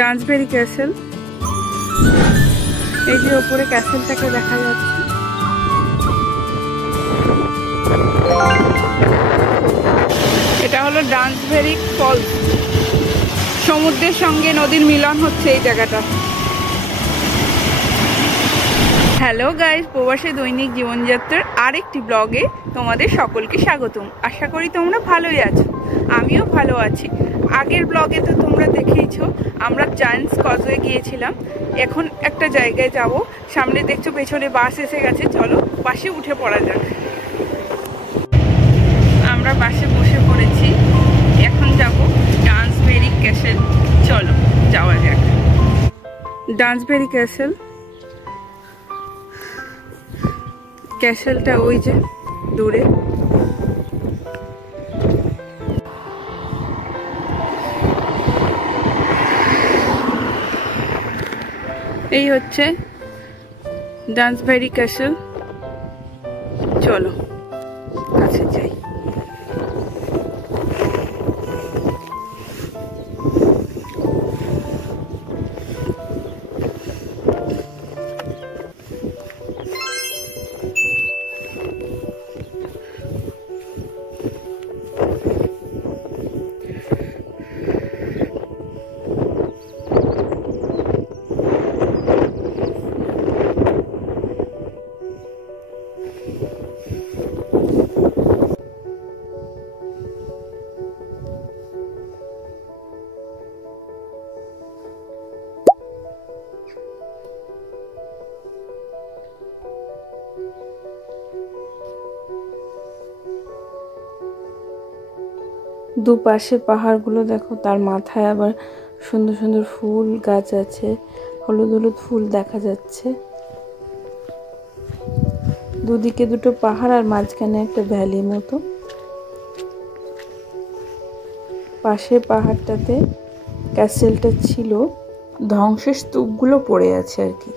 ডান্সবেরি castle. এই যে ওপরে ক্যাসেলটাকে দেখা যাচ্ছে। এটা হলো ডান্সবেরি ফলস। সমুদ্রের সঙ্গে নদীর মিলন হচ্ছে এই জায়গাটা। হ্যালো গাইস, প্রবাসী দৈনিক জীবনযাত্রার আরেকটি ব্লগে তোমাদের সকলকে স্বাগতম। আশা করি তোমরা ভালোই আছো, আমিও ভালো আছি। আগের ব্লগে তো তোমরা দেখেইছো আমরা জায়ান্টস কজওয়ে গিয়েছিলাম। এখন একটা জায়গায় যাব, সামনে দেখছো পেছনে বাস এসে গেছে। চলো বাসে উঠে পড়া যাক। আমরা বাসে বসে পড়েছি, এখন যাব ডান্সবেরি ক্যাসেল। চলো যাওয়া যাক। ডান্সবেরি ক্যাসেল, ক্যাসেলটা ওই যে দূরে। এই হচ্ছে ডান্সবেরি ক্যাসেল। চলো কাছে যাই। দুপাশে পাহাড়গুলো দেখো, তার মাথায় আবার সুন্দর সুন্দর ফুল গাছ আছে, হলুদ হলুদ ফুল দেখা যাচ্ছে। দুদিকে দুটো পাহাড় আর মাঝখানে একটা ভ্যালি মতো। পাশের পাহাড়টাতে ক্যাসেলটা ছিল, ধ্বংসের স্তূপগুলো পড়ে আছে আর কি।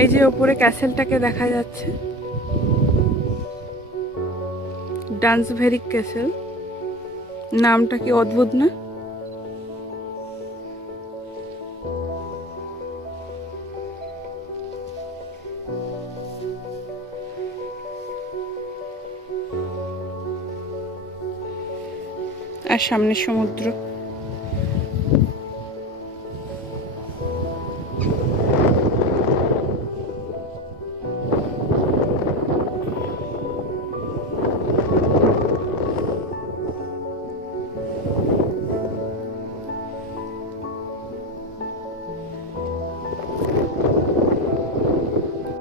এই যে ওপরে ক্যাসেলটাকে দেখা যাচ্ছে, ডান্সবেরি ক্যাসেল। নামটা কি অদ্ভুত না? আর সামনে সমুদ্র।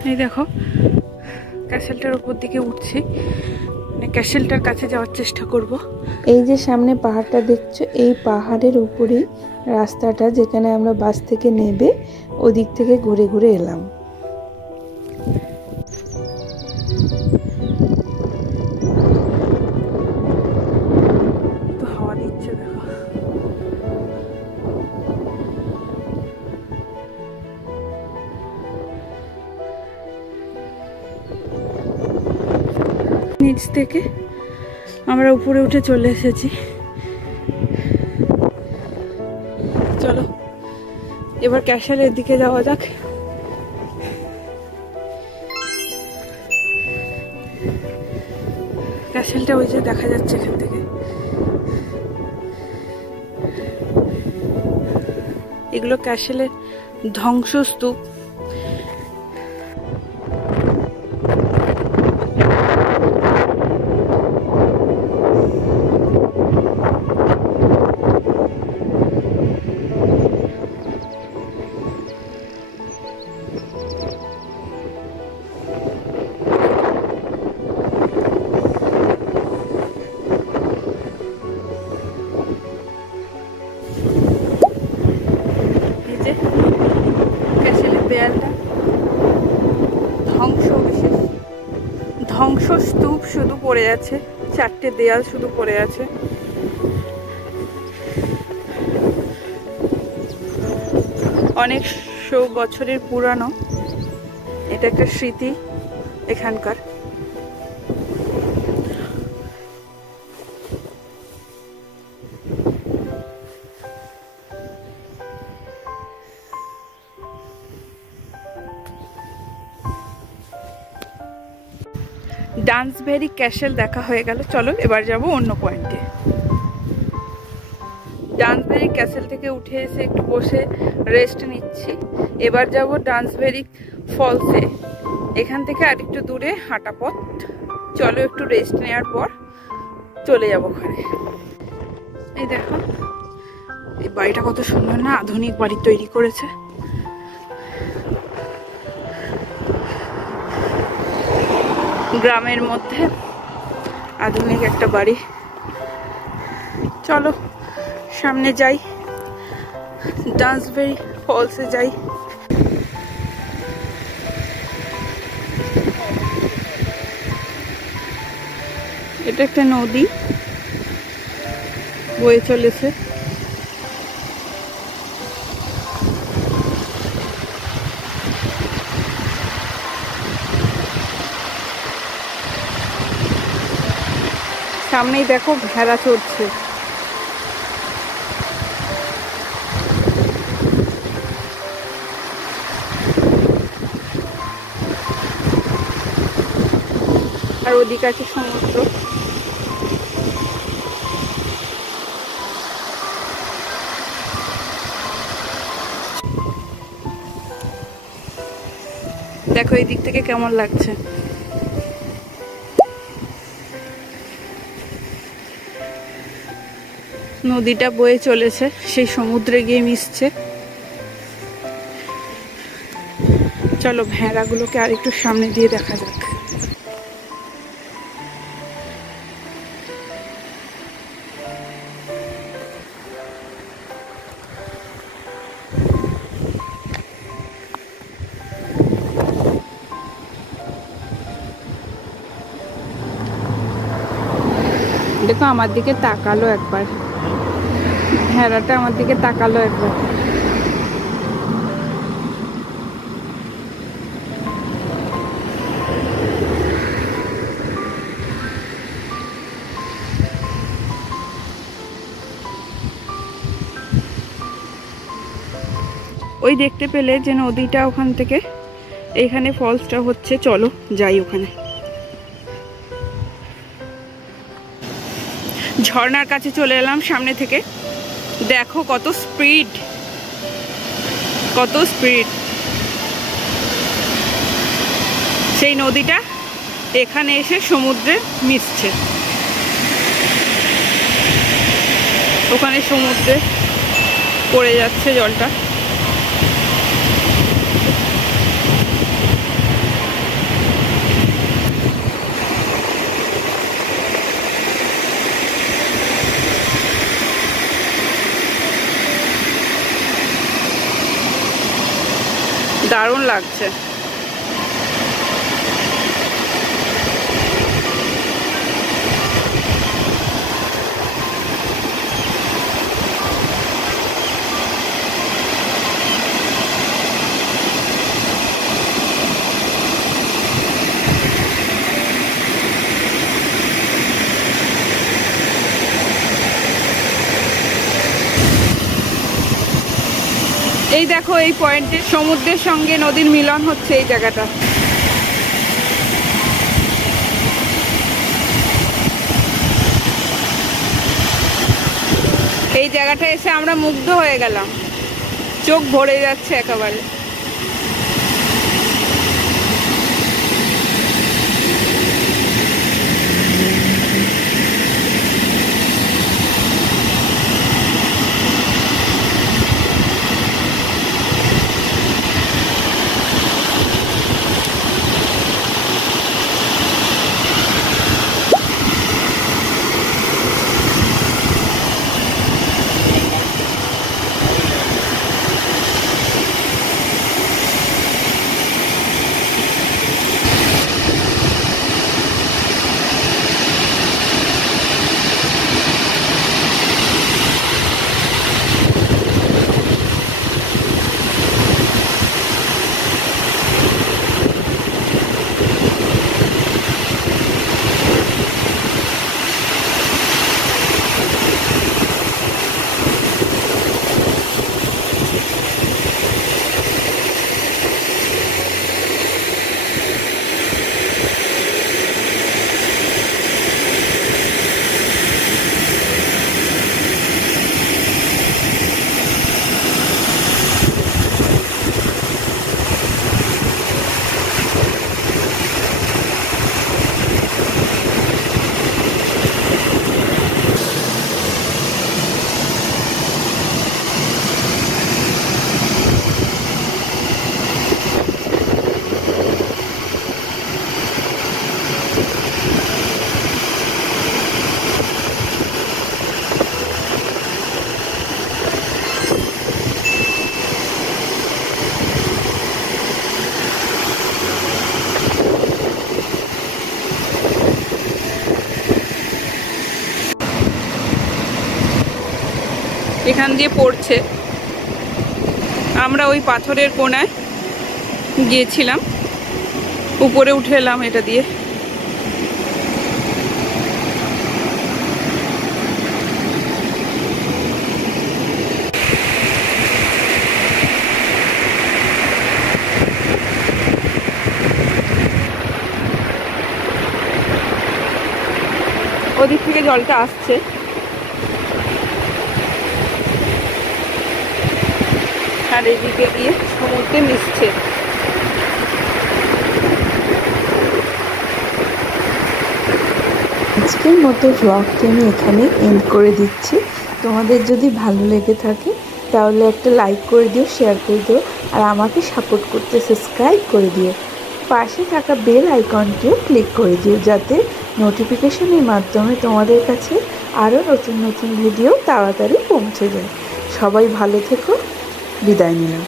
এই দেখো ক্যাসেলটার উপর দিকে উঠছি, ক্যাসেলটার কাছে যাওয়ার চেষ্টা করব। এই যে সামনে পাহাড়টা দেখছো, এই পাহাড়ের উপরেই রাস্তাটা, যেখানে আমরা বাস থেকে নেবে ওদিক থেকে ঘুরে ঘুরে এলাম। তো হাওয়া দিচ্ছে দেখো। নিচ থেকে আমরা উপরে উঠে চলে এসেছি। চলো এবার ক্যাসেলের দিকে যাওয়া যাক। ক্যাসেলটা ওই যে দেখা যাচ্ছে এখান থেকে। এগুলো ক্যাসেলের ধ্বংসস্তূপ। দেয়ালটা ধ্বংসস্তূপ শুধু পড়ে আছে, 4টে দেয়াল শুধু পড়ে আছে। অনেকশো বছরের পুরানো, এটা একটা স্মৃতি এখানকার। ডান্সবেরি ক্যাসেল দেখা হয়ে গেল, চলো এবার যাব অন্য পয়েন্টে। ডান্সবেরি ক্যাসেল থেকে উঠে এসে একটু বসে রেস্ট নিচ্ছি। এবার যাব ডান্সবেরি ফলসে। এখান থেকে আরেকটু দূরে হাঁটা পথ, চলো একটু রেস্ট নেওয়ার পর চলে যাব ওখানে। এই দেখো এই বাড়িটা কত সুন্দর না, আধুনিক বাড়ি তৈরি করেছে। গ্রামের মধ্যে আধুনিক একটা বাড়ি। চলো সামনে যাই, ডান্সবেরি ফলসে যাই। এটা একটা নদী বয়ে চলেছে। সামনেই দেখো ভেড়া চড়ছে। আর ওদিকে আছে সমুদ্র। দেখো এই দিক থেকে কেমন লাগছে। নদীটা বয়ে চলেছে, সেই সমুদ্রে গিয়ে মিশছে। চলো ভেড়াগুলোকে আর একটু সামনে দিয়ে দেখা যাক। দেখো আমার দিকে তাকালো একবার, ভেড়াটা আমার দিকে তাকালো একবার। ওই দেখতে পেলে যে নদীটা, ওখান থেকে এইখানে ফলসটা হচ্ছে। চলো যাই ওখানে। ঝর্ণার কাছে চলে এলাম সামনে থেকে। দেখো কত স্পিড, কত স্পিড। সেই নদীটা এখানে এসে সমুদ্রে মিশছে। ওখানে সমুদ্রে পড়ে যাচ্ছে জলটা। দারুণ লাগছে। এই দেখো এই পয়েন্টে সমুদ্রের সঙ্গে নদীর মিলন হচ্ছে এই জায়গাটা। এই জায়গাটা এসে আমরা মুগ্ধ হয়ে গেলাম, চোখ ভরে যাচ্ছে একেবারে। এখান দিয়ে পড়ছে। আমরা ওই পাথরের কোণায় গিয়েছিলাম, উপরে উঠে এলাম এটা দিয়ে। ওদিক থেকে জলটা আসছে। আর এদিকে গিয়ে সমুদ্রে মিশছে। আজকের মতো ব্লগটি আমি এখানে এন্ড করে দিচ্ছি। তোমাদের যদি ভালো লেগে থাকে তাহলে একটা লাইক করে দিও, শেয়ার করে দিও, আর আমাকে সাপোর্ট করতে সাবস্ক্রাইব করে দিও। পাশে থাকা বেল আইকনটিও ক্লিক করে দিও, যাতে নোটিফিকেশনের মাধ্যমে তোমাদের কাছে আরও নতুন নতুন ভিডিও তাড়াতাড়ি পৌঁছে যায়। সবাই ভালো থেকো, বিদায় নিলাম।